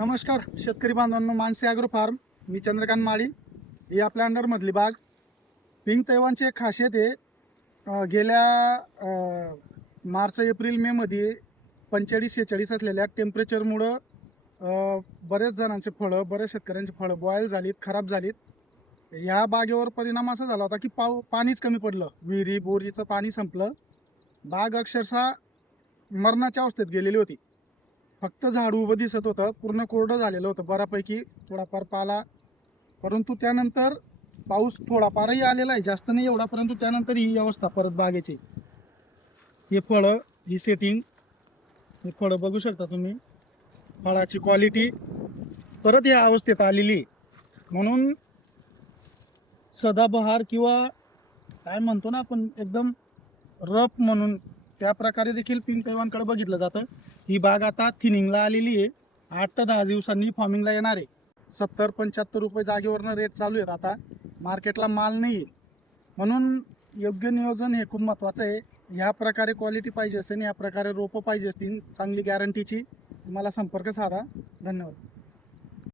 नमस्कार शेतकरी बांधवांनो, मानसी ॲग्रो फार्म. मी चंद्रकांत माळी. ही आपल्या अंडरमधली बाग. पिंक तैवानची एक खासियत आहे, गेल्या मार्च एप्रिल मे मध्ये 45-46 असलेल्या टेम्परेचरमुळं बरेच जणांचे फळं, बरेच शेतकऱ्यांची फळं बॉयल झालीत, खराब झालीत. ह्या बागेवर परिणाम असा झाला होता की पाणीच कमी पडलं, विहिरी बोरीचं पाणी संपलं. बाग अक्षरशः मरणाच्या अवस्थेत गेलेली होती. फक्त झाड उभं दिसत होतं, पूर्ण कोरडं झालेलं होतं बऱ्यापैकी, थोडाफार पाला. परंतु त्यानंतर पाऊस थोडाफारही आलेला आहे, जास्त नाही एवढा, परंतु त्यानंतर ही अवस्था परत बागेची. हे फळं, ही सेटिंग, हे फळं बघू शकता तुम्ही, फळाची क्वालिटी परत या अवस्थेत आलेली आहे. म्हणून सदाबहार किंवा काय म्हणतो ना आपण, एकदम रफ म्हणून त्या प्रकारे देखील पिंक तैवानकडे बघितलं जातं. ही बाग आता थिनिंगला आलेली आहे. 8 ते 10 दिवसांनी फॉर्मिंगला येणार आहे. 70-75 रुपये जागेवरनं रेट चालू आहेत. आता मार्केटला माल नाही आहे, म्हणून योग्य नियोजन हे खूप महत्त्वाचं आहे. ह्या प्रकारे क्वालिटी पाहिजे असेल, या प्रकारे रोपं पाहिजे असतील चांगली गॅरंटीची, मला संपर्क साधा. धन्यवाद.